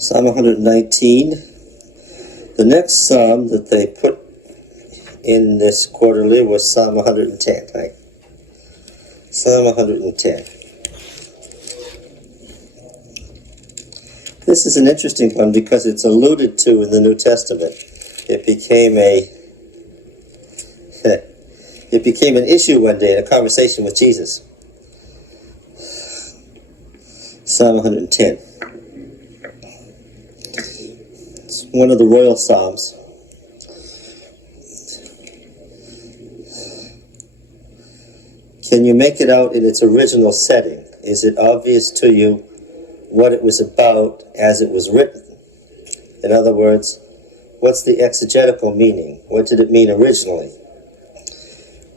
Psalm 119. The next psalm that they put in this quarterly was Psalm 110, right? Psalm 110. This is an interesting one because it's alluded to in the New Testament. It became an issue one day in a conversation with Jesus. Psalm 110. It's one of the royal psalms. Can you make it out in its original setting? Is it obvious to you what it was about as it was written? In other words, what's the exegetical meaning? What did it mean originally?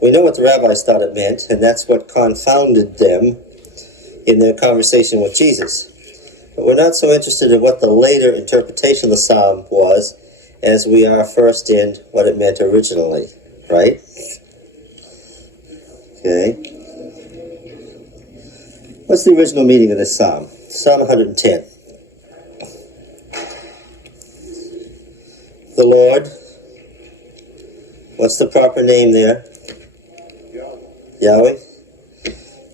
We know what the rabbis thought it meant, and that's what confounded them in their conversation with Jesus. But we're not so interested in what the later interpretation of the psalm was as we are first in what it meant originally, right? Okay. What's the original meaning of this psalm? Psalm 110. The Lord. What's the proper name there? Yahweh.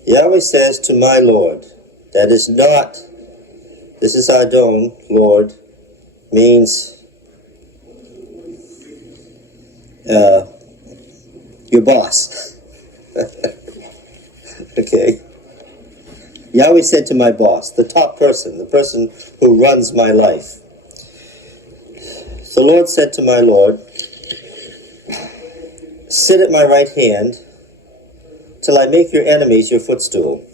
Yahweh says to my Lord. That is not, this is Adon, Lord, means your boss. Okay. Yahweh said to my boss, the top person, the person who runs my life. The Lord said to my Lord, sit at my right hand till I make your enemies your footstool.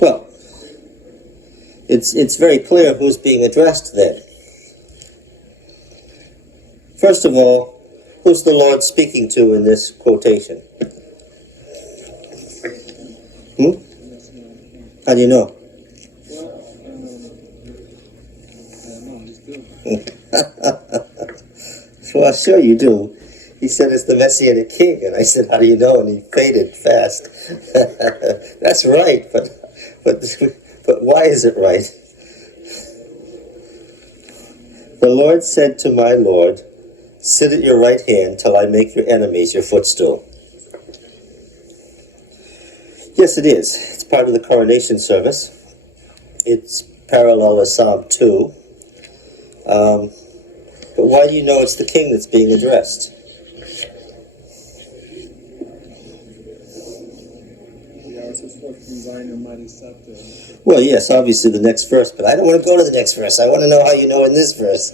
Well, it's very clear who's being addressed then. First of all, who's the Lord speaking to in this quotation? How do you know? Well, sure you do. He said it's the Messianic King, and I said, how do you know? And he faded fast. That's right, but why is it right? The Lord said to my Lord, sit at your right hand till I make your enemies your footstool. Yes, it is. It's part of the coronation service. It's parallel to Psalm 2. But why do you know it's the king that's being addressed? Well, yes, obviously the next verse, but I don't want to go to the next verse. I want to know how you know in this verse.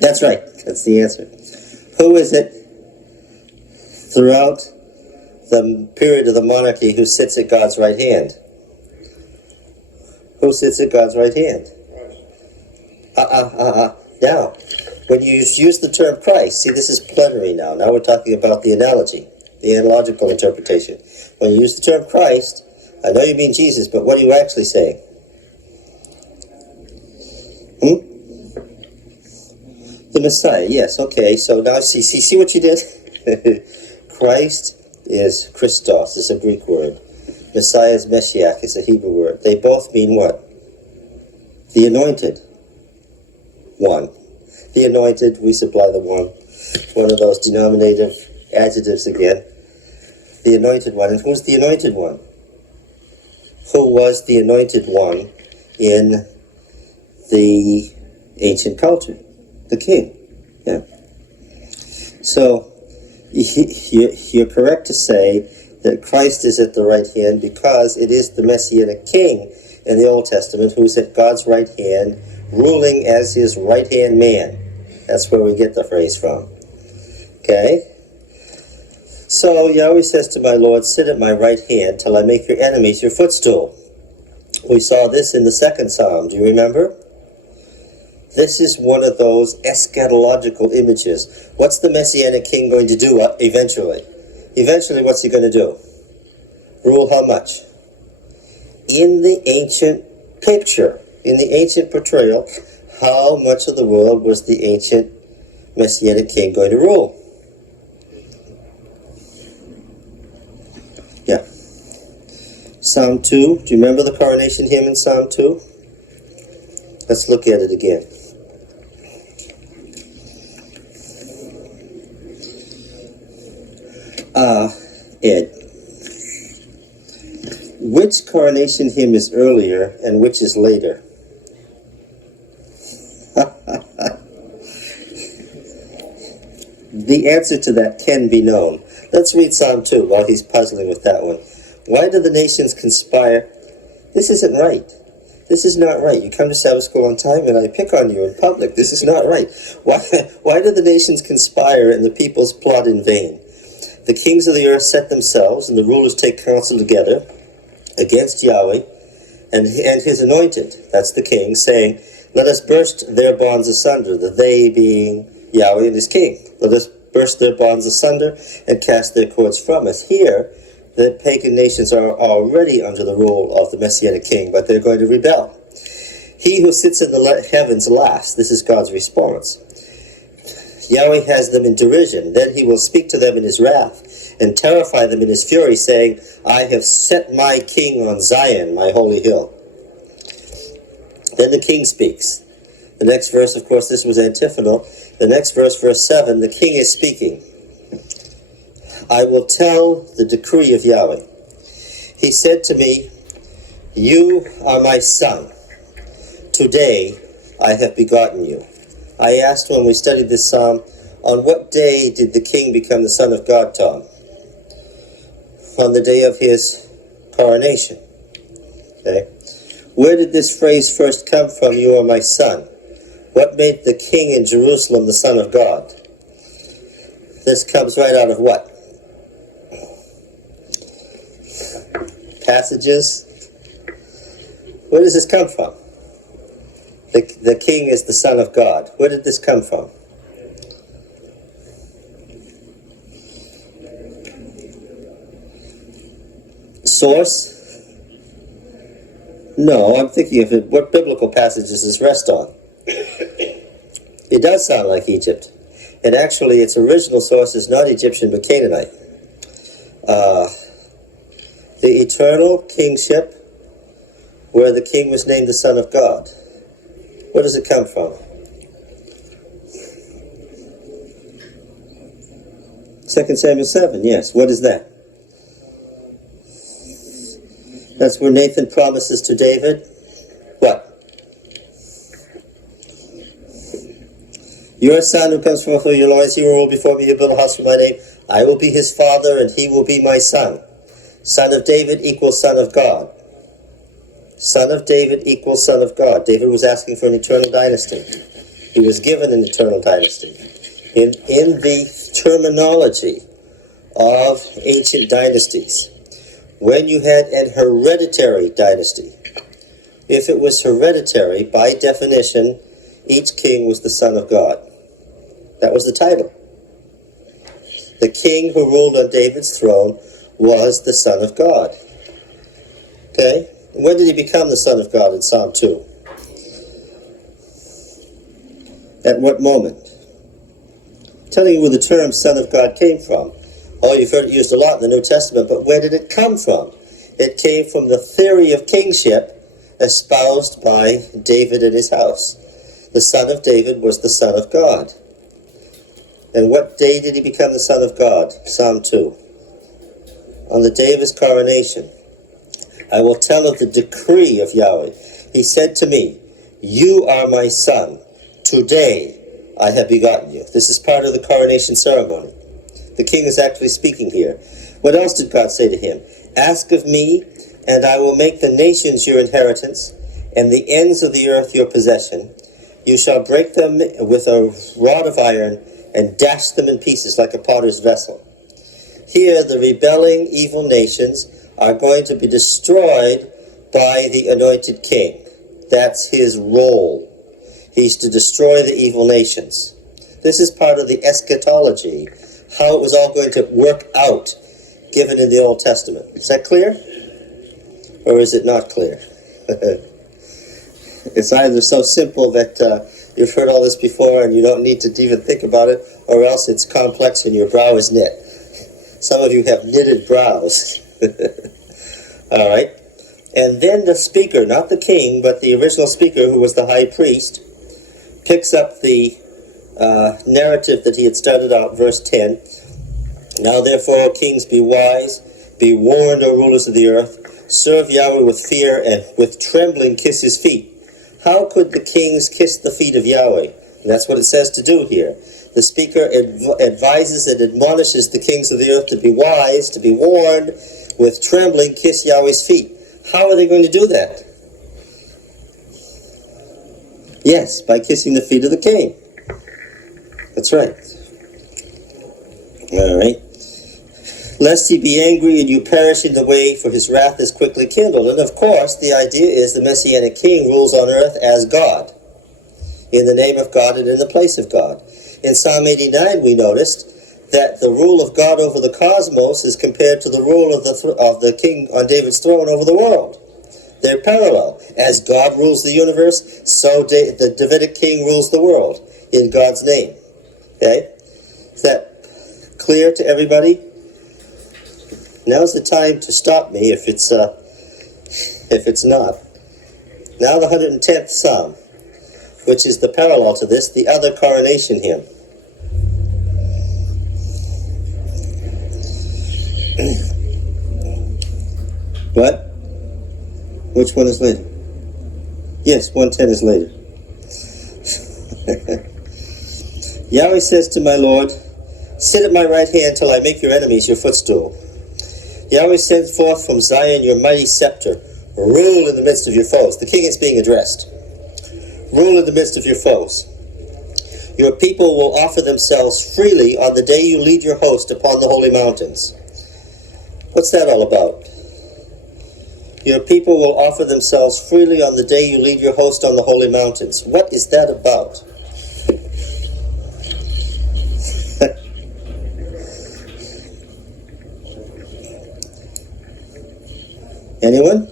That's right. That's the answer. Who is it throughout the period of the monarchy who sits at God's right hand? Who sits at God's right hand? Now, when you use the term Christ, see, this is plenary now. Now we're talking about the analogy, the analogical interpretation. When you use the term Christ, I know you mean Jesus, but what are you actually saying? The Messiah, yes, okay. So now see what you did? Christ is Christos, is a Greek word. Messiah is Meshiach, is a Hebrew word. They both mean what? The anointed one. The anointed, we supply the one of those denominative adjectives again. The anointed one. And who's the anointed one? Who was the anointed one in the ancient culture? The king. Yeah. So, you're correct to say that Christ is at the right hand because it is the Messianic King in the Old Testament who's at God's right hand, ruling as his right-hand man. That's where we get the phrase from. Okay? So Yahweh says to my Lord, sit at my right hand till I make your enemies your footstool. We saw this in the second psalm. Do you remember? This is one of those eschatological images. What's the Messianic King going to do eventually? Eventually, what's he going to do? Rule how much? In the ancient picture, in the ancient portrayal, how much of the world was the ancient Messianic King going to rule? Psalm 2. Do you remember the coronation hymn in Psalm 2? Let's look at it again. Ed, which coronation hymn is earlier and which is later? The answer to that can be known. Let's read Psalm 2 while he's puzzling with that one. Why do the nations conspire? This isn't right. This is not right. You come to Sabbath school on time and I pick on you in public. This is not right. Why do the nations conspire and the peoples plot in vain? The kings of the earth set themselves and the rulers take counsel together against Yahweh and his anointed, that's the king, saying, let us burst their bonds asunder, the they being Yahweh and his king. Let us burst their bonds asunder and cast their cords from us. Here, the pagan nations are already under the rule of the Messianic King, but they're going to rebel. He who sits in the heavens laughs. This is God's response. Yahweh has them in derision. Then he will speak to them in his wrath and terrify them in his fury, saying, I have set my king on Zion, my holy hill. Then the king speaks. The next verse, of course, this was antiphonal. The next verse, verse 7, the king is speaking. I will tell the decree of Yahweh. He said to me, you are my son. Today I have begotten you. I asked when we studied this psalm, on what day did the king become the son of God, Tom? On the day of his coronation. Okay. Where did this phrase first come from, you are my son? What made the king in Jerusalem the son of God? This comes right out of what? Passages. Where does this come from? The king is the son of God. Where did this come from? Source? No, I'm thinking of it. What biblical passages does this rest on? It does sound like Egypt. And actually, its original source is not Egyptian, but Canaanite. The eternal kingship, where the king was named the Son of God. Where does it come from? 2 Samuel 7, yes. What is that? That's where Nathan promises to David, what? Your son who comes forth from your loins, he will rule before me, he will build a house for my name. I will be his father, and he will be my son. Son of David equals son of God. Son of David equals son of God. David was asking for an eternal dynasty. He was given an eternal dynasty. In the terminology of ancient dynasties, when you had an hereditary dynasty, if it was hereditary, by definition, each king was the son of God. That was the title. The king who ruled on David's throne was the son of God. Okay? When did he become the son of God in Psalm 2? At what moment? I'm telling you where the term son of God came from. Oh, you've heard it used a lot in the New Testament, but where did it come from? It came from the theory of kingship espoused by David and his house. The son of David was the son of God. And what day did he become the son of God? Psalm 2. On the day of his coronation. I will tell of the decree of Yahweh. He said to me, you are my son. Today I have begotten you. This is part of the coronation ceremony. The king is actually speaking here. What else did God say to him? Ask of me, and I will make the nations your inheritance, and the ends of the earth your possession. You shall break them with a rod of iron, and dash them in pieces like a potter's vessel. Here, the rebelling evil nations are going to be destroyed by the anointed king. That's his role. He's to destroy the evil nations. This is part of the eschatology, how it was all going to work out, given in the Old Testament. Is that clear? Or is it not clear? It's either so simple that you've heard all this before and you don't need to even think about it, or else it's complex and your brow is knit. Some of you have knitted brows. All right. And then the speaker, not the king, but the original speaker, who was the high priest, picks up the narrative that he had started out, verse 10. Now therefore, O kings, be wise, be warned, O rulers of the earth, serve Yahweh with fear, and with trembling kiss his feet. How could the kings kiss the feet of Yahweh? And that's what it says to do here. The speaker advises and admonishes the kings of the earth to be wise, to be warned, with trembling kiss Yahweh's feet. How are they going to do that? Yes, by kissing the feet of the king. That's right. All right. Lest he be angry and you perish in the way, for his wrath is quickly kindled. And of course, the idea is the Messianic King rules on earth as God, in the name of God and in the place of God. In Psalm 89, we noticed that the rule of God over the cosmos is compared to the rule of the king on David's throne over the world. They're parallel. As God rules the universe, so the Davidic king rules the world in God's name. Okay? Is that clear to everybody? Now's the time to stop me if it's not. Now the 110th Psalm, which is the parallel to this, the other coronation hymn. What? Which one is later? Yes, 110 is later. Yahweh says to my Lord, sit at my right hand till I make your enemies your footstool. Yahweh sends forth from Zion your mighty scepter. Rule in the midst of your foes. The king is being addressed. Rule in the midst of your foes. Your people will offer themselves freely on the day you lead your host upon the holy mountains. What's that all about? Your people will offer themselves freely on the day you lead your host on the holy mountains. What is that about? Anyone?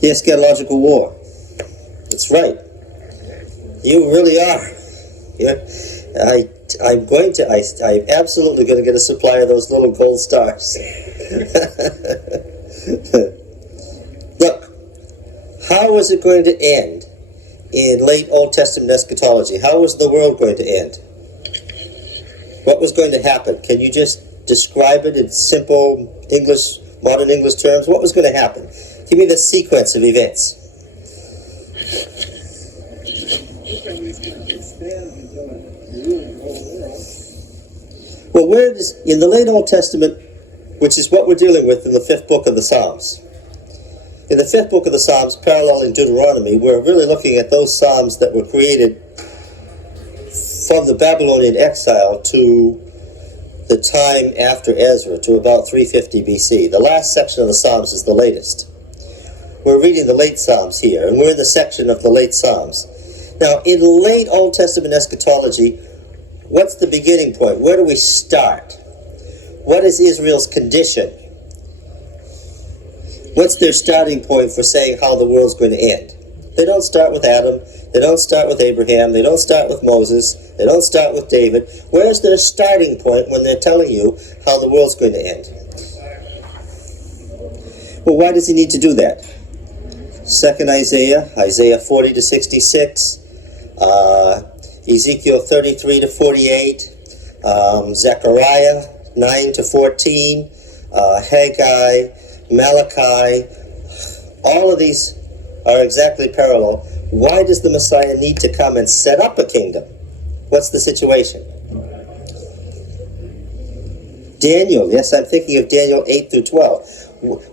The Eschatological War. That's right. You really are. Yeah. I'm absolutely going to get a supply of those little gold stars. Look, how was it going to end in late Old Testament eschatology? How was the world going to end? What was going to happen? Can you just describe it in simple English, modern English terms? What was going to happen? Give me the sequence of events. Well, in the late Old Testament, which is what we're dealing with in the 5th book of the Psalms. In the 5th book of the Psalms, parallel in Deuteronomy, we're really looking at those Psalms that were created from the Babylonian exile to the time after Ezra, to about 350 BC. The last section of the Psalms is the latest. We're reading the late Psalms here, and we're in the section of the late Psalms. Now, in late Old Testament eschatology, what's the beginning point? Where do we start? What is Israel's condition? What's their starting point for saying how the world's going to end? They don't start with Adam. They don't start with Abraham. They don't start with Moses. They don't start with David. Where's their starting point when they're telling you how the world's going to end? Well, why does he need to do that? 2nd Isaiah, Isaiah 40 to 66, Ezekiel 33 to 48, Zechariah 9 to 14, Haggai, Malachi. All of these are exactly parallel. Why does the Messiah need to come and set up a kingdom? What's the situation? Daniel, yes, I'm thinking of Daniel 8 through 12.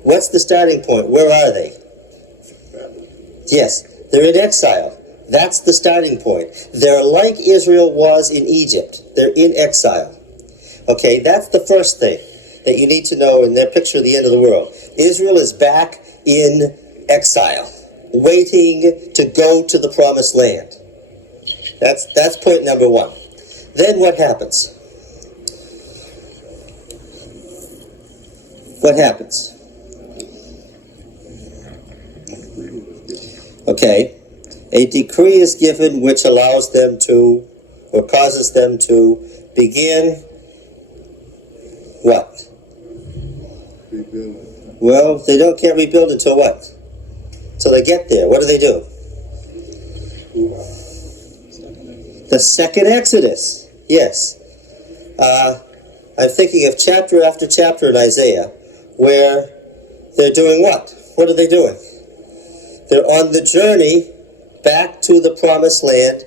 What's the starting point? Where are they? Yes, they're in exile. That's the starting point. They're like Israel was in Egypt. They're in exile. Okay, that's the first thing that you need to know in their picture of the end of the world. Israel is back in exile, waiting to go to the promised land. That's point number one. Then what happens? What happens? Okay, a decree is given which allows them to, or causes them to begin what? Well, they can't rebuild until what? Till they get there. What do? The second Exodus. Yes. I'm thinking of chapter after chapter in Isaiah where they're doing what? What are they doing? They're on the journey back to the promised land,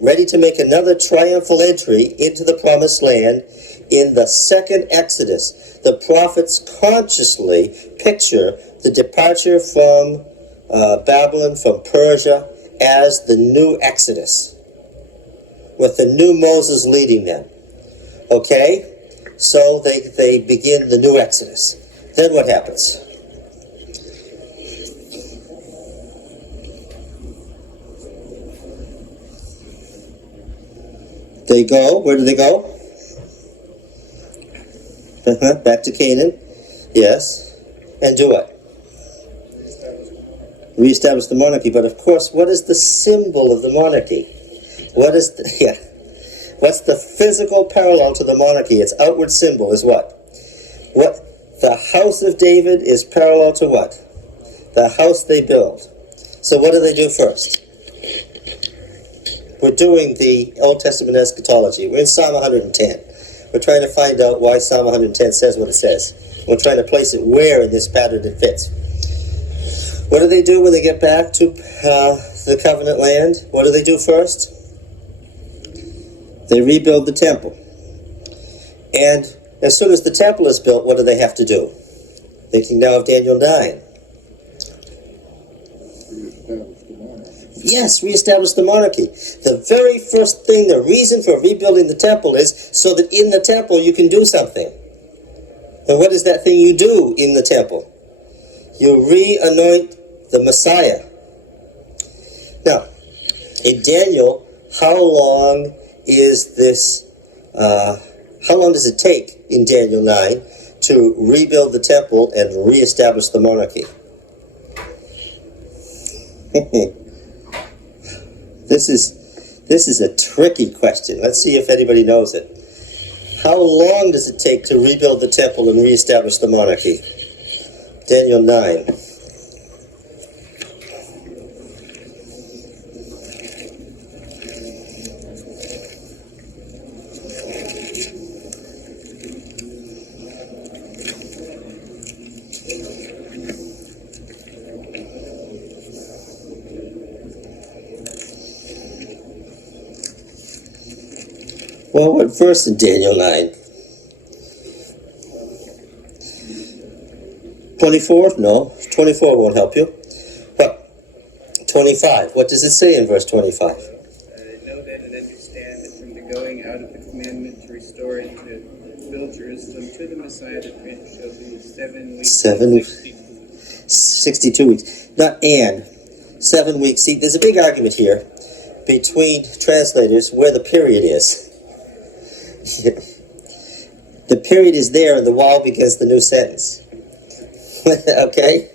ready to make another triumphal entry into the promised land in the second Exodus. The prophets consciously picture the departure from Babylon, from Persia, as the new Exodus, with the new Moses leading them. Okay? So they begin the new Exodus. Then what happens? They go, where do they go? Back to Canaan. Yes. And do what? Reestablish the monarchy. But of course, what is the symbol of the monarchy? What's the physical parallel to the monarchy? Its outward symbol is what? The house of David is parallel to what? The house they build. So what do they do first? We're doing the Old Testament Eschatology. We're in Psalm 110. We're trying to find out why Psalm 110 says what it says. We're trying to place it where in this pattern it fits. What do they do when they get back to the covenant land? What do they do first? They rebuild the temple. And as soon as the temple is built, what do they have to do? Thinking now of Daniel 9. Yes, reestablish the monarchy. The very first thing, the reason for rebuilding the temple is so that in the temple you can do something. And what is that thing you do in the temple? You re-anoint the Messiah. Now, in Daniel, how long does it take in Daniel 9 to rebuild the temple and reestablish the monarchy? This is a tricky question. Let's see if anybody knows it. How long does it take to rebuild the temple and reestablish the monarchy? Daniel 9. Well, what verse in Daniel 9? 24? No, 24 won't help you. What? 25. What does it say in verse 25? Know that and understand that from the going out of the commandment to restore and to build Jerusalem to the Messiah the Prince shall be 7 weeks. 62 weeks. Not and. 7 weeks. See, there's a big argument here between translators where the period is. The period is there and the wall begins the new sentence. Okay?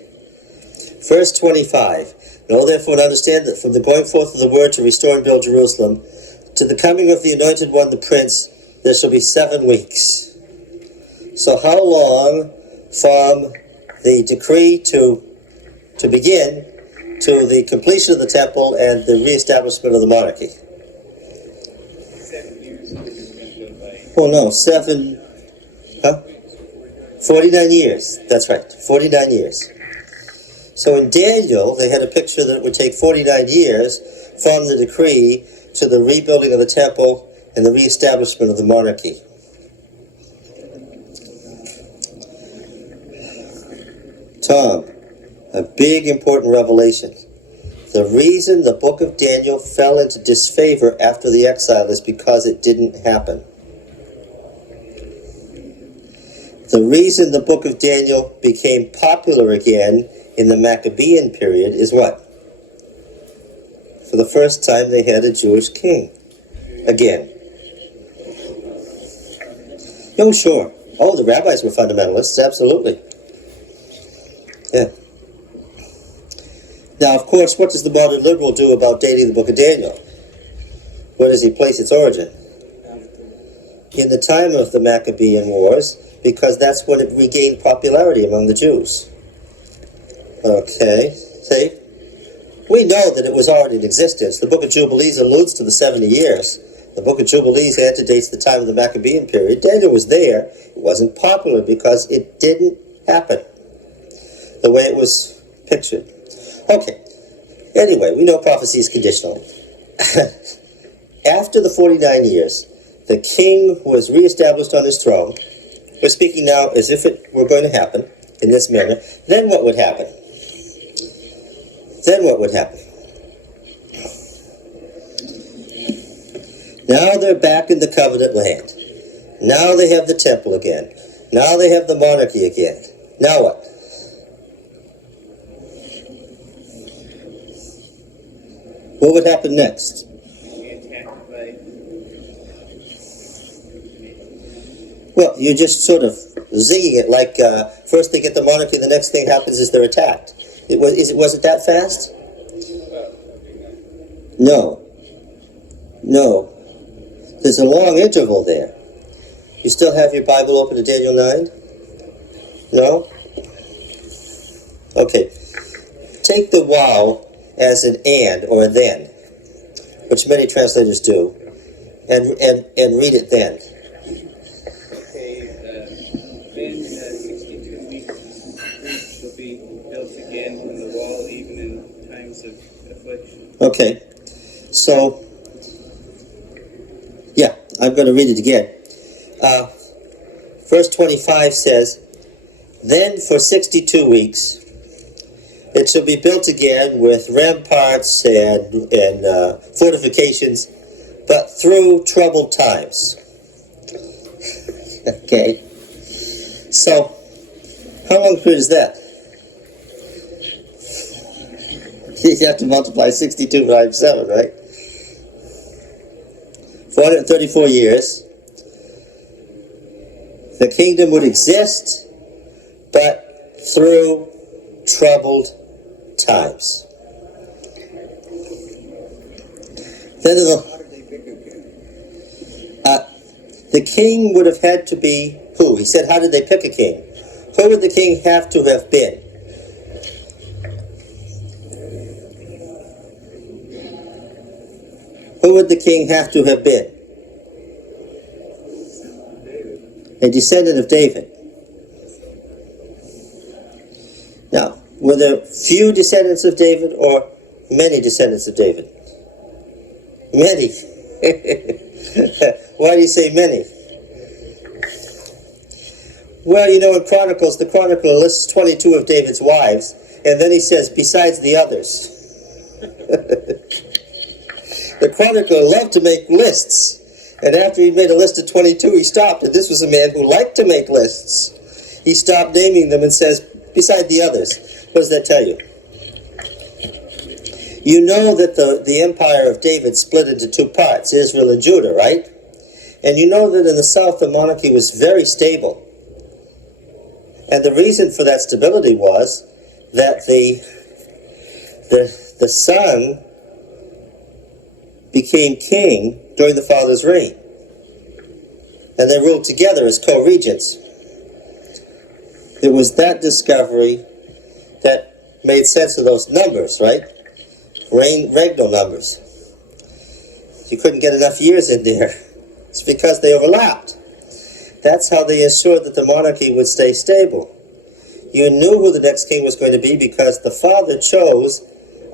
Verse 25. Know therefore and understand that from the going forth of the word to restore and build Jerusalem to the coming of the anointed one, the prince, there shall be 7 weeks. So how long from the decree to begin to the completion of the temple and the reestablishment of the monarchy? 7 years. Well, no, 49 years. That's right, 49 years. So in Daniel, they had a picture that it would take 49 years from the decree to the rebuilding of the temple and the reestablishment of the monarchy. Tom, a big important revelation. The reason the book of Daniel fell into disfavor after the exile is because it didn't happen. The reason the book of Daniel became popular again in the Maccabean period is what? For the first time they had a Jewish king. Again. Oh, sure. Oh, the rabbis were fundamentalists, absolutely. Yeah. Now, of course, what does the modern liberal do about dating the book of Daniel? Where does he place its origin? in the time of the Maccabean Wars, because that's when it regained popularity among the Jews. Okay, see? We know that it was already in existence. The Book of Jubilees alludes to the 70 years. The Book of Jubilees antedates the time of the Maccabean period. Daniel was there. It wasn't popular because it didn't happen the way it was pictured. Okay, anyway, we know prophecy is conditional. After the 49 years, the king was reestablished on his throne. We're speaking now as if it were going to happen in this manner. Then what would happen? Then what would happen? Now they're back in the covenant land. Now they have the temple again. Now they have the monarchy again. Now what? What would happen next? Well, you're just sort of zinging it like first they get the monarchy, the next thing happens is they're attacked. Was it that fast? No. No. There's a long interval there. You still have your Bible open to Daniel 9? No? Okay. Take the wow as an and or a then, which many translators do, and read it then. Then 62 weeks streets will be built again on the wall, even in times of affliction. Okay, so, yeah, I'm going to read it again. Verse 25 says, then for 62 weeks it shall be built again with ramparts and fortifications, but through troubled times. Okay. So, how long period is that? You have to multiply 62 times 7, right? 434 years. The kingdom would exist, but through troubled times. Then the king would have had to be who? He said, how did they pick a king? Who would the king have to have been? Who would the king have to have been? A descendant of David. Now, were there few descendants of David or many descendants of David? Many. Why do you say many? Well, you know, in Chronicles, the chronicler lists 22 of David's wives, and then he says, besides the others. The chronicler loved to make lists, and after he made a list of 22, he stopped, and this was a man who liked to make lists. He stopped naming them and says, beside the others. What does that tell you? You know that the empire of David split into two parts, Israel and Judah, right? And you know that in the south, the monarchy was very stable. And the reason for that stability was that the son became king during the father's reign. And they ruled together as co-regents. It was that discovery that made sense of those numbers, right? Regnal numbers. You couldn't get enough years in there. It's because they overlapped. That's how they ensured that the monarchy would stay stable. You knew who the next king was going to be because the father chose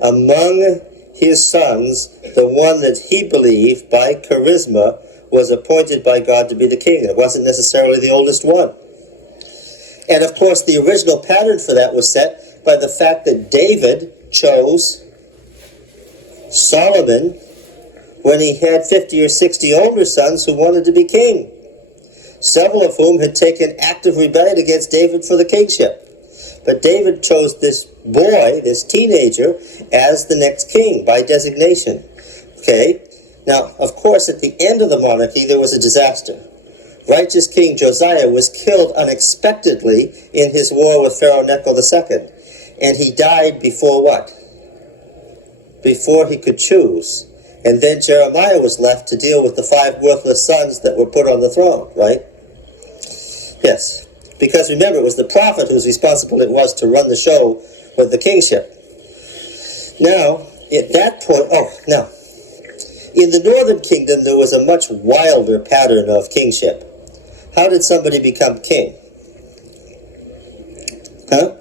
among his sons the one that he believed by charisma was appointed by God to be the king. It wasn't necessarily the oldest one. And of course the original pattern for that was set by the fact that David chose Solomon when he had 50 or 60 older sons who wanted to be king, several of whom had taken active rebellion against David for the kingship. But David chose this boy, this teenager, as the next king by designation. Okay? Now, of course, at the end of the monarchy, there was a disaster. Righteous King Josiah was killed unexpectedly in his war with Pharaoh Necho II. And he died before what? Before he could choose. And then Jeremiah was left to deal with the 5 worthless sons that were put on the throne, right? Yes. Because remember, it was the prophet whose responsibility it was to run the show with the kingship. Now, at that point, now, in the northern kingdom, there was a much wilder pattern of kingship. How did somebody become king? Huh?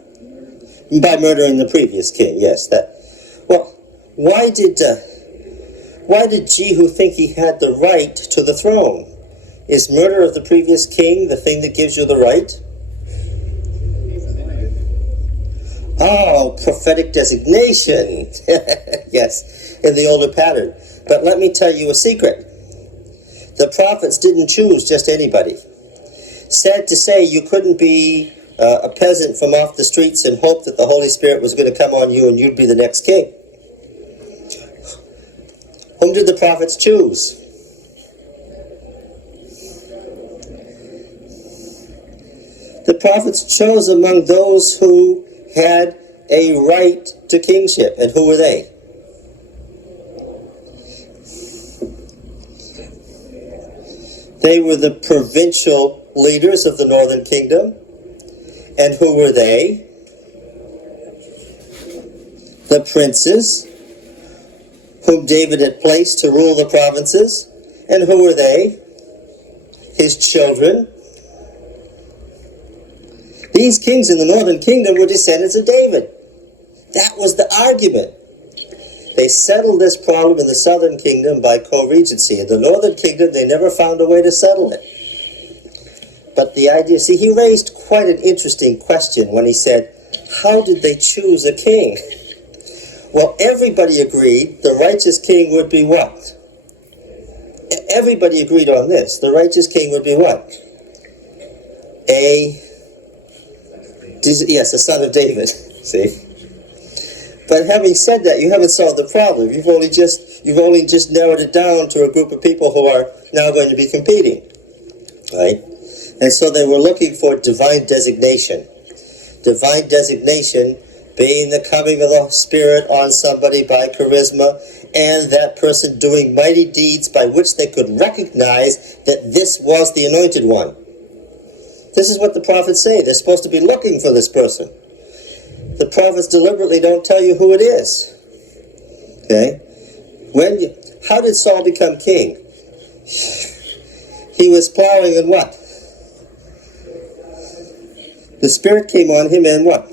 By murdering the previous king, yes. Well, why did Jehu think he had the right to the throne? Is murder of the previous king the thing that gives you the right? Oh, prophetic designation. Yes, in the older pattern. But let me tell you a secret. The prophets didn't choose just anybody. Sad to say, you couldn't be a peasant from off the streets and hope that the Holy Spirit was going to come on you and you'd be the next king. Whom did the prophets choose? The prophets chose among those who had a right to kingship. And who were they? They were the provincial leaders of the northern kingdom. And who were they? The princes whom David had placed to rule the provinces. And who were they? His children. These kings in the northern kingdom were descendants of David. That was the argument. They settled this problem in the southern kingdom by co-regency. In the northern kingdom, they never found a way to settle it. But the idea, see, he raised quite an interesting question when he said, how did they choose a king? Well, everybody agreed the righteous king would be what? Everybody agreed on this. The righteous king would be what? Yes, the son of David. See? But having said that, you haven't solved the problem. You've only just narrowed it down to a group of people who are now going to be competing. Right? And so they were looking for divine designation. Divine designation being the coming of the Spirit on somebody by charisma, and that person doing mighty deeds by which they could recognize that this was the anointed one. This is what the prophets say. They're supposed to be looking for this person. The prophets deliberately don't tell you who it is. Okay? How did Saul become king? He was plowing and what? The Spirit came on him and what?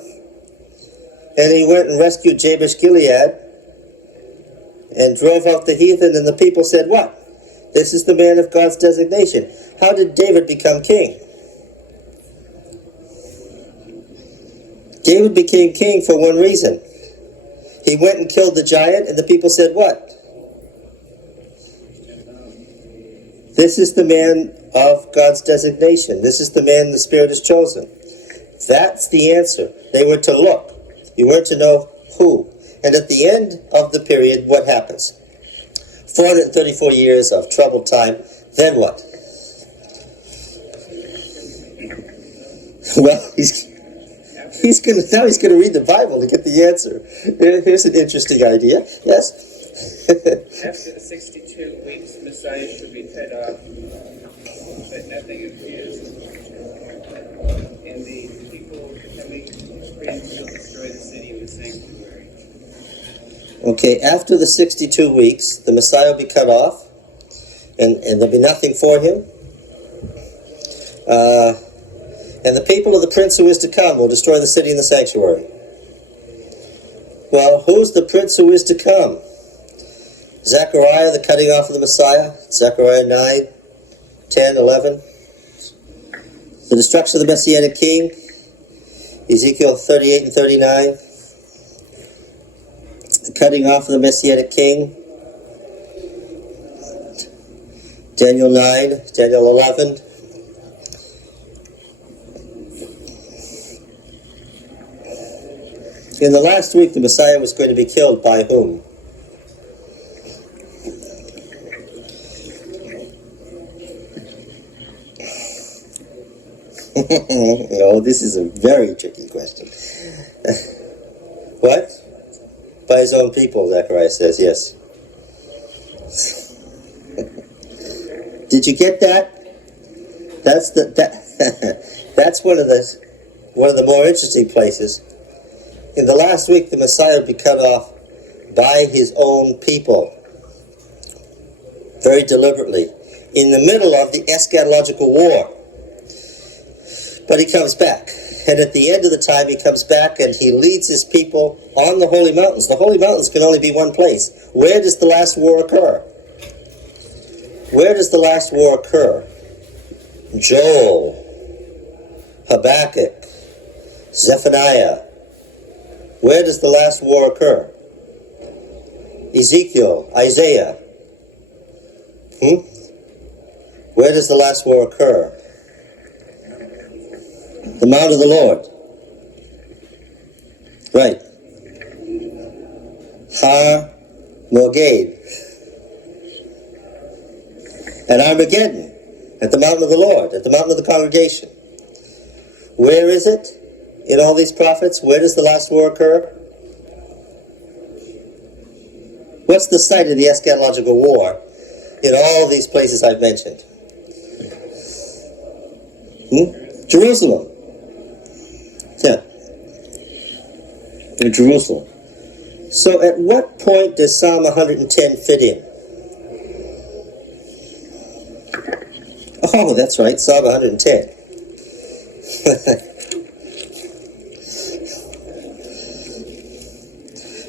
And he went and rescued Jabesh Gilead and drove out the heathen, and the people said what? This is the man of God's designation. How did David become king? David became king for one reason. He went and killed the giant, and the people said what? This is the man of God's designation. This is the man the Spirit has chosen. That's the answer. They were to look. You weren't to know who. And at the end of the period, what happens? 434 years of troubled time. Then what? Well, he's going to read the Bible to get the answer. Here's an interesting idea. Yes? After the 62 weeks, Messiah should be cut off, but nothing appears. And the people coming prince will destroy the city and the sanctuary. Okay, after the 62 weeks, the Messiah will be cut off, and there'll be nothing for him. And the people of the prince who is to come will destroy the city and the sanctuary. Well, who's the prince who is to come? Zechariah, the cutting off of the Messiah. Zechariah 9, 10, 11. The destruction of the Messianic King. Ezekiel 38 and 39. The cutting off of the Messianic King. Daniel 9, Daniel 11. In the last week, the Messiah was going to be killed by whom? No, this is a very tricky question. What? By his own people, Zechariah says, yes. Did you get that? That's that's one of the more interesting places. In the last week, the Messiah would be cut off by his own people, very deliberately, in the middle of the eschatological war. But he comes back, and at the end of the time, he comes back and he leads his people on the holy mountains. The holy mountains can only be one place. Where does the last war occur? Where does the last war occur? Joel, Habakkuk, Zephaniah. Where does the last war occur? Ezekiel, Isaiah. Where does the last war occur? The Mount of the Lord. Right. Har Moged. And Armageddon. At the mountain of the Lord. At the mountain of the congregation. Where is it in all these prophets? Where does the last war occur? What's the site of the eschatological war in all these places I've mentioned? Jerusalem. Yeah. In Jerusalem. So at what point does Psalm 110 fit in? Oh, that's right, Psalm 110.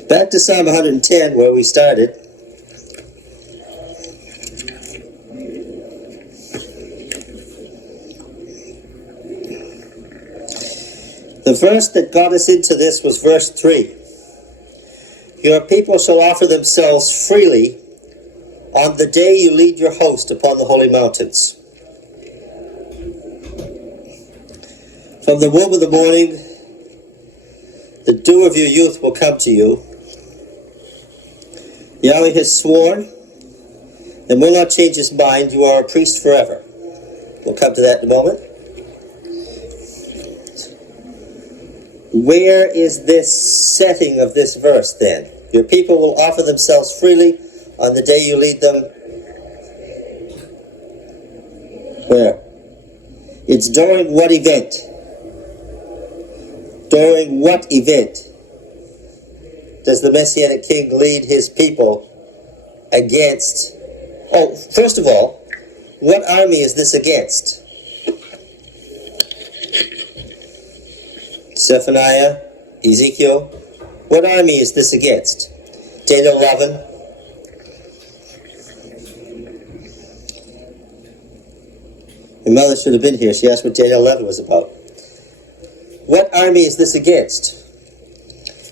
Back to Psalm 110, where we started. The verse that got us into this was verse 3. Your people shall offer themselves freely on the day you lead your host upon the holy mountains. From the womb of the morning, the dew of your youth will come to you. Yahweh has sworn and will not change his mind. You are a priest forever. We'll come to that in a moment. Where is this setting of this verse then? Your people will offer themselves freely on the day you lead them. Where? It's during what event? During what event does the Messianic King lead his people against? Oh, first of all, what army is this against? Zephaniah, Ezekiel. What army is this against? Daniel 11. Your mother should have been here. She asked what Daniel 11 was about. What army is this against?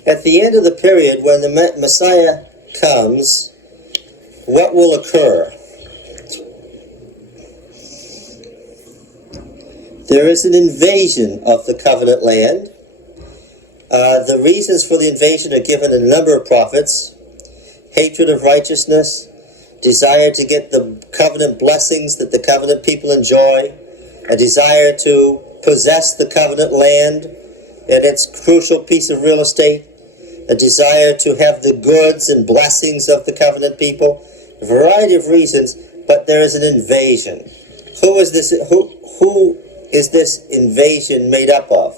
At the end of the period when the Messiah comes, what will occur? There is an invasion of the covenant land. The reasons for the invasion are given in a number of prophets. Hatred of righteousness, desire to get the covenant blessings that the covenant people enjoy, a desire to possess the covenant land and its crucial piece of real estate, a desire to have the goods and blessings of the covenant people, a variety of reasons, but there is an invasion. Who is this invasion made up of?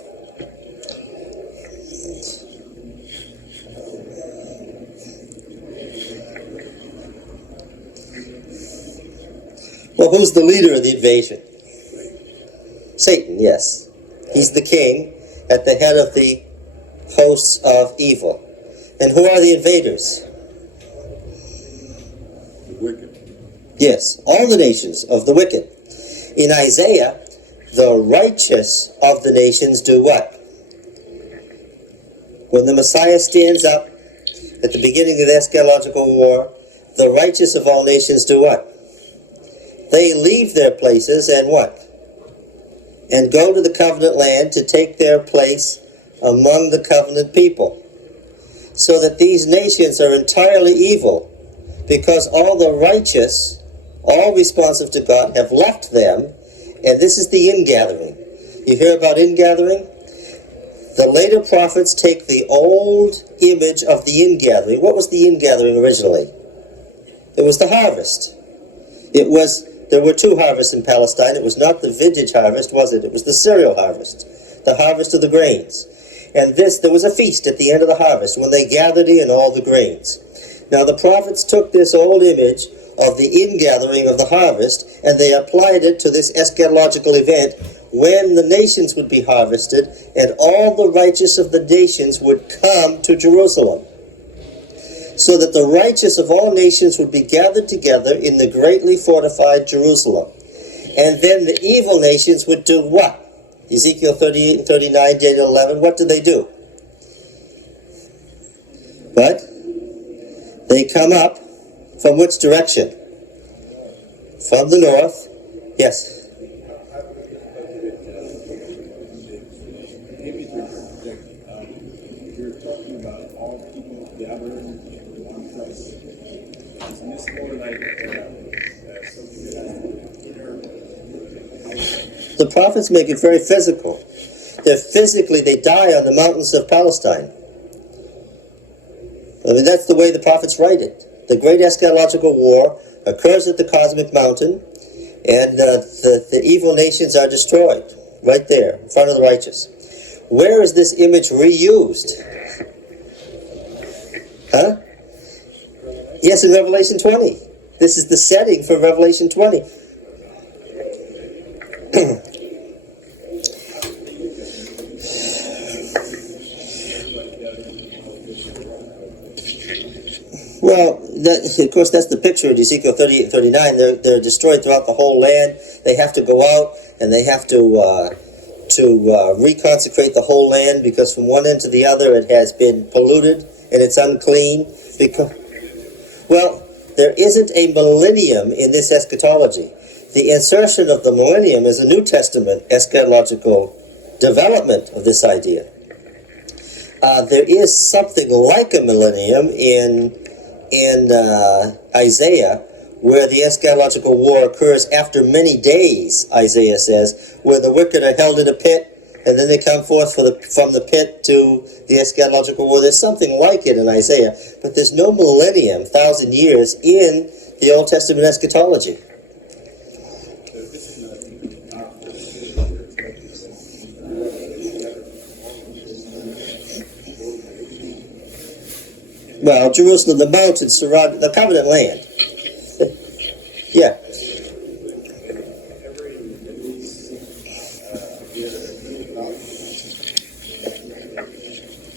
Well, who's the leader of the invasion? Satan, yes. He's the king at the head of the hosts of evil. And who are the invaders? The wicked. Yes, all the nations of the wicked. In Isaiah, the righteous of the nations do what? When the Messiah stands up at the beginning of the eschatological war, the righteous of all nations do what? They leave their places and what? And go to the covenant land to take their place among the covenant people. So that these nations are entirely evil, because all the righteous, all responsive to God, have left them, and this is the ingathering. You hear about ingathering? The later prophets take the old image of the ingathering. What was the ingathering originally? It was the harvest. There were two harvests in Palestine. It was not the vintage harvest, was it? It was the cereal harvest, the harvest of the grains. And there was a feast at the end of the harvest when they gathered in all the grains. Now the prophets took this old image of the ingathering of the harvest and they applied it to this eschatological event when the nations would be harvested and all the righteous of the nations would come to Jerusalem, so that the righteous of all nations would be gathered together in the greatly fortified Jerusalem. And then the evil nations would do what? Ezekiel 38 and 39, Daniel 11, what do they do? What? They come up from which direction? From the north. Yes. You're talking about all people gathering in one place. Isn't this more like something that The prophets make it very physical. They die on the mountains of Palestine. I mean, that's the way the prophets write it. The great eschatological war occurs at the cosmic mountain, and the evil nations are destroyed right there in front of the righteous. Where is this image reused? Huh? Yes, in Revelation 20. This is the setting for Revelation 20. Well, of course, that's the picture of Ezekiel 38 and 39. They're destroyed throughout the whole land. They have to go out and they have to reconsecrate the whole land, because from one end to the other it has been polluted and it's unclean. Well, there isn't a millennium in this eschatology. The insertion of the millennium is a New Testament eschatological development of this idea. There is something like a millennium in Isaiah, where the eschatological war occurs after many days, Isaiah says, where the wicked are held in a pit, and then they come forth from the pit to the eschatological war. There's something like it in Isaiah, but there's no millennium, 1,000 years, in the Old Testament eschatology. Well, Jerusalem, the mountains surround the covenant land. Yeah.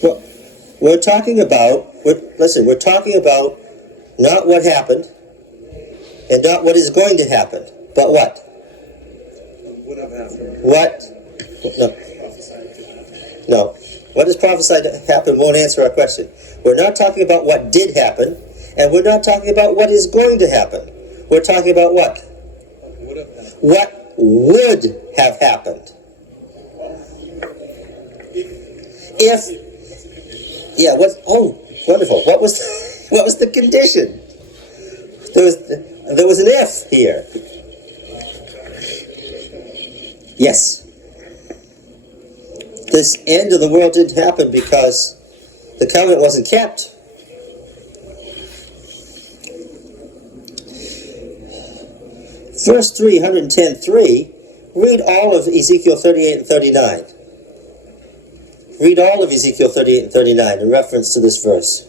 Well, we're talking about not what happened and not what is going to happen, but what? What? No. What is prophesied to happen won't answer our question. We're not talking about what did happen, and we're not talking about what is going to happen. We're talking about what? What would have happened. Wonderful. What was the condition? There was an if here. Yes. This end of the world didn't happen because the covenant wasn't kept. Verse 310:3, read all of Ezekiel 38 and 39. Read all of Ezekiel 38 and 39 in reference to this verse.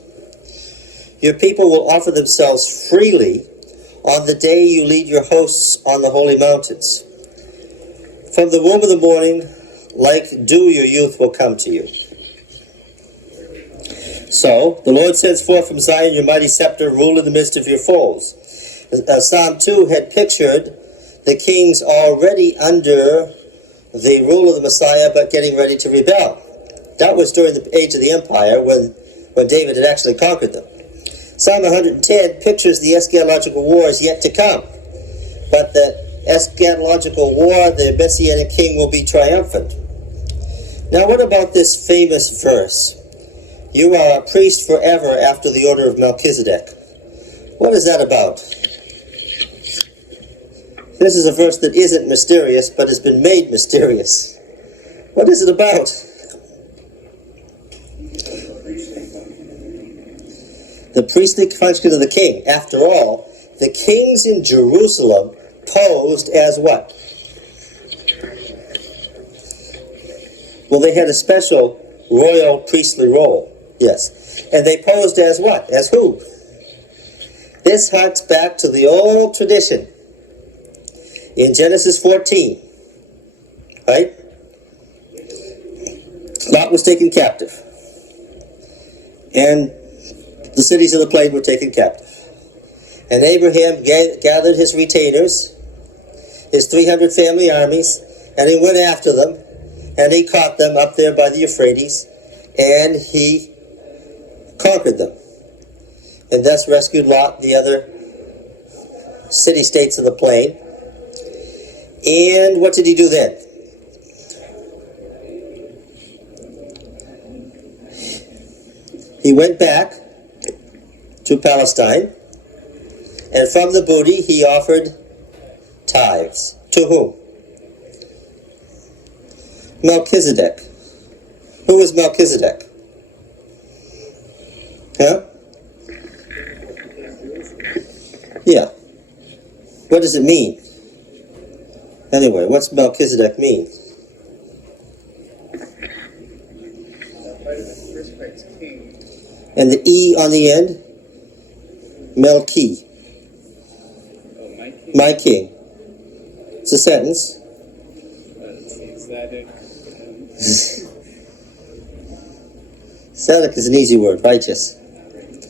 Your people will offer themselves freely on the day you lead your hosts on the holy mountains. From the womb of the morning, like dew, your youth will come to you. So, the Lord sends forth from Zion your mighty scepter, rule in the midst of your foes. Psalm 2 had pictured the kings already under the rule of the Messiah, but getting ready to rebel. That was during the age of the empire, when David had actually conquered them. Psalm 110 pictures the eschatological war as yet to come. But the eschatological war, the Messianic King will be triumphant. Now, what about this famous verse? You are a priest forever after the order of Melchizedek. What is that about? This is a verse that isn't mysterious, but has been made mysterious. What is it about? The priestly function of the king. After all, the kings in Jerusalem posed as what? Well, they had a special royal priestly role, yes. And they posed as what? As who? This harks back to the old tradition in Genesis 14, right? Lot was taken captive, and the cities of the plain were taken captive. And Abraham gathered his retainers, his 300 family armies, and he went after them, and he caught them up there by the Euphrates, and he conquered them, and thus rescued Lot, the other city-states of the plain. And what did he do then? He went back to Palestine, and from the booty he offered tithes. To whom? Melchizedek. Who was Melchizedek? Huh? Yeah. What does it mean? Anyway, what's Melchizedek mean? King. And the E on the end? Melchi. Oh, my king. My king. It's a sentence. Zadok. Zadok is an easy word, righteous.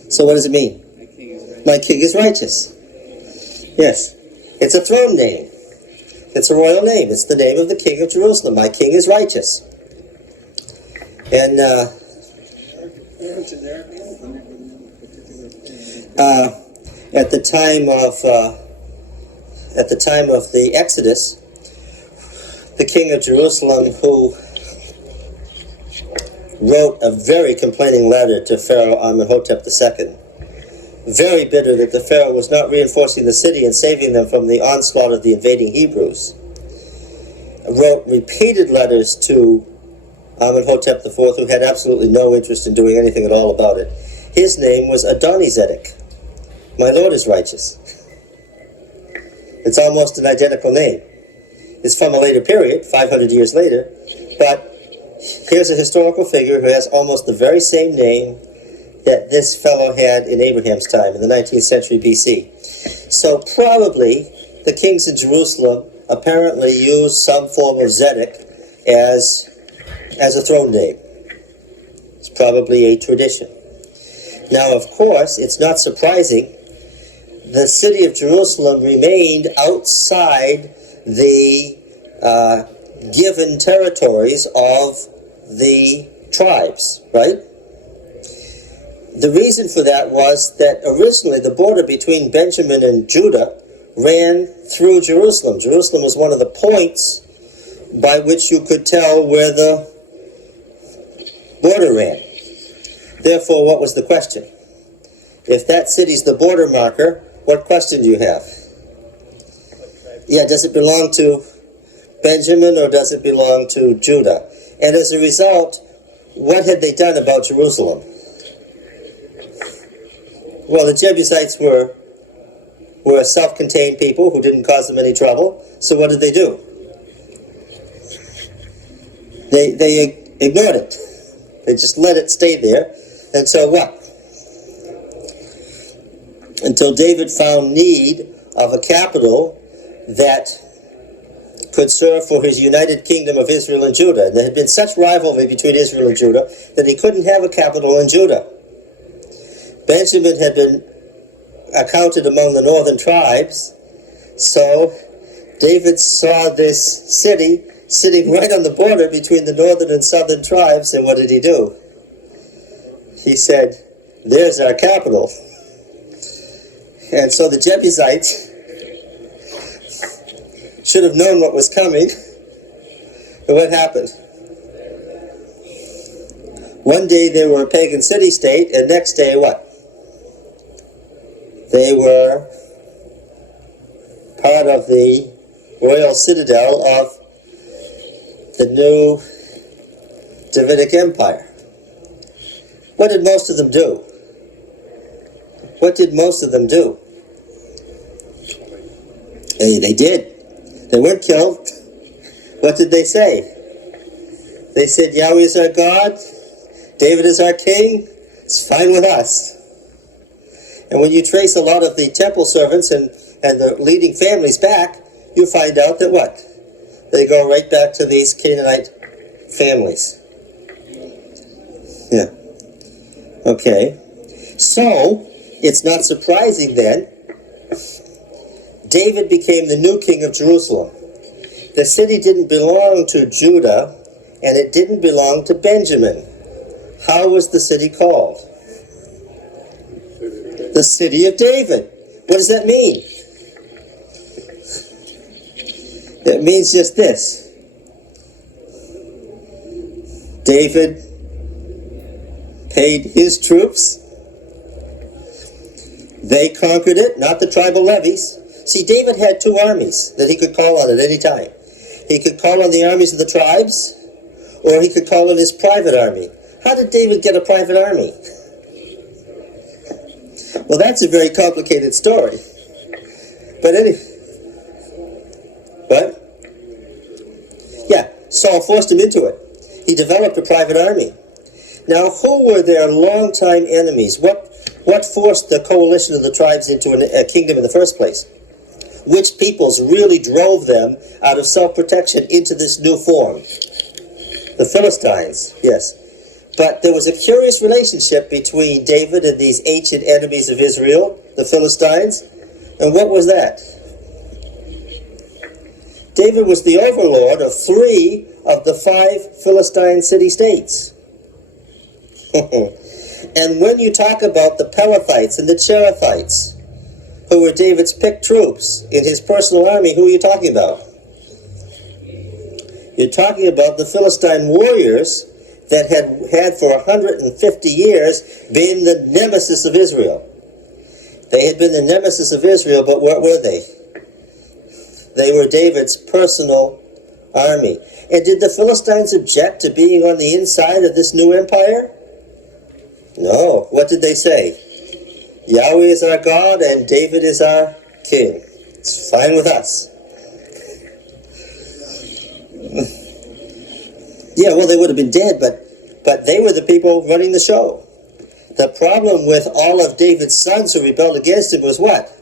So what does it mean? My king is right. My king is righteous. Yes. It's a throne name. It's a royal name. It's the name of the king of Jerusalem. My king is righteous. And at the time of the Exodus, the king of Jerusalem, who wrote a very complaining letter to Pharaoh Amenhotep II, very bitter that the Pharaoh was not reinforcing the city and saving them from the onslaught of the invading Hebrews, wrote repeated letters to Amenhotep IV, who had absolutely no interest in doing anything at all about it. His name was Adonizedek. My Lord is righteous. It's almost an identical name. It's from a later period, 500 years later, but here's a historical figure who has almost the very same name that this fellow had in Abraham's time, in the 19th century BC. So probably the kings in Jerusalem apparently used some form of Zedek as a throne name. It's probably a tradition. Now, of course, it's not surprising. The city of Jerusalem remained outside the given territories of the tribes, right? The reason for that was that originally the border between Benjamin and Judah ran through Jerusalem. Jerusalem was one of the points by which you could tell where the border ran. Therefore, what was the question? If that city's the border marker, what question do you have? Yeah, does it belong to Benjamin or does it belong to Judah? And as a result, what had they done about Jerusalem? Well, the Jebusites were a self-contained people who didn't cause them any trouble. So what did they do? They ignored it. They just let it stay there. And so what? Until David found need of a capital that could serve for his united kingdom of Israel and Judah. And there had been such rivalry between Israel and Judah that he couldn't have a capital in Judah. Benjamin had been accounted among the northern tribes, so David saw this city sitting right on the border between the northern and southern tribes, and what did he do? He said, "There's our capital." And so the Jebusites should have known what was coming. And what happened? One day they were a pagan city-state, and next day what? They were part of the royal citadel of the new Davidic Empire. What did most of them do? What did most of them do? Hey, they did. They weren't killed. What did they say? They said, Yahweh is our God, David is our king, it's fine with us. And when you trace a lot of the temple servants and the leading families back, you find out that what? They go right back to these Canaanite families. Yeah. Okay. So, it's not surprising then, David became the new king of Jerusalem. The city didn't belong to Judah, and it didn't belong to Benjamin. How was the city called? The city of David. What does that mean? It means just this. David paid his troops. They conquered it, not the tribal levies. See, David had two armies that he could call on at any time. He could call on the armies of the tribes, or he could call on his private army. How did David get a private army? Well, that's a very complicated story. But what? Yeah, Saul forced him into it. He developed a private army. Now, who were their longtime enemies? What forced the coalition of the tribes into a kingdom in the first place? Which peoples really drove them out of self-protection into this new form? The Philistines, yes. But there was a curious relationship between David and these ancient enemies of Israel, the Philistines. And what was that? David was the overlord of 3 of the 5 Philistine city-states. And when you talk about the Pelethites and the Cherethites, who were David's picked troops in his personal army, who are you talking about? You're talking about the Philistine warriors that had for 150 years been the nemesis of Israel. They had been the nemesis of Israel, but what were they? They were David's personal army. And did the Philistines object to being on the inside of this new empire? No. What did they say? Yahweh is our God and David is our king. It's fine with us. Yeah, well, they would have been dead, but they were the people running the show. The problem with all of David's sons who rebelled against him was what?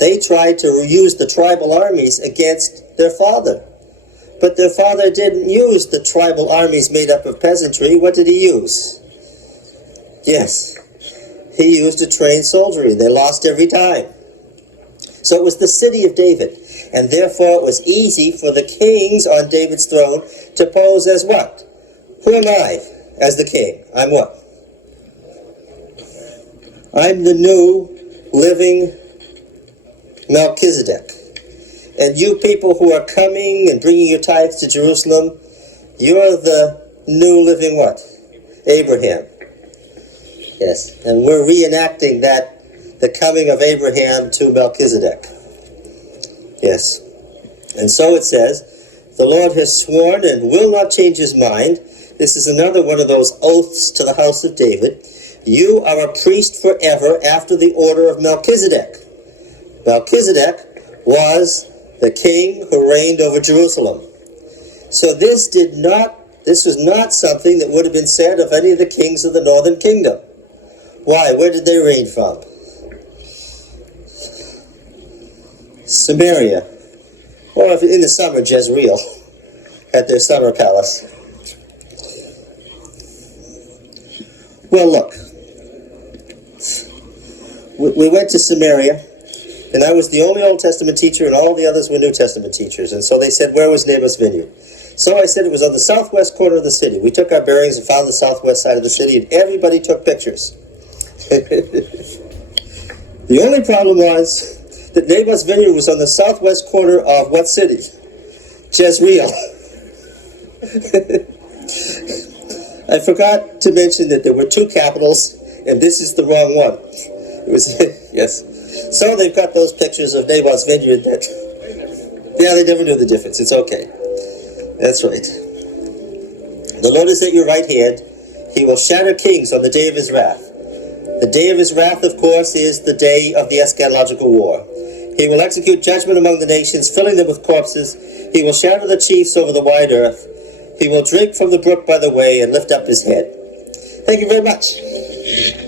They tried to use the tribal armies against their father. But their father didn't use the tribal armies made up of peasantry. What did he use? Yes, he used a trained soldiery. They lost every time. So it was the city of David. And therefore it was easy for the kings on David's throne to pose as what? Who am I as the king? I'm what? I'm the new living Melchizedek. And you people who are coming and bringing your tithes to Jerusalem, you're the new living what? Abraham. Yes, and we're reenacting the coming of Abraham to Melchizedek. Yes. And so it says, the Lord has sworn and will not change his mind. This is another one of those oaths to the house of David. You are a priest forever after the order of Melchizedek. Melchizedek was the king who reigned over Jerusalem. So this was not something that would have been said of any of the kings of the northern kingdom. Why? Where did they reign from? Samaria. Or if in the summer, Jezreel, at their summer palace. Well, look. We went to Samaria, and I was the only Old Testament teacher, and all the others were New Testament teachers. And so they said, where was Naboth's vineyard? So I said it was on the southwest corner of the city. We took our bearings and found the southwest side of the city, and everybody took pictures. The only problem was that Naboth's vineyard was on the southwest corner of what city? Jezreel. I forgot to mention that there were 2 capitals, and this is the wrong one. It was yes. So they've got those pictures of Naboth's vineyard that, yeah, they never knew the difference. It's okay. That's right. The Lord is at your right hand. He will shatter kings on the day of his wrath. The day of his wrath, of course, is the day of the Eschatological War. He will execute judgment among the nations, filling them with corpses. He will shatter the chiefs over the wide earth. He will drink from the brook by the way and lift up his head. Thank you very much.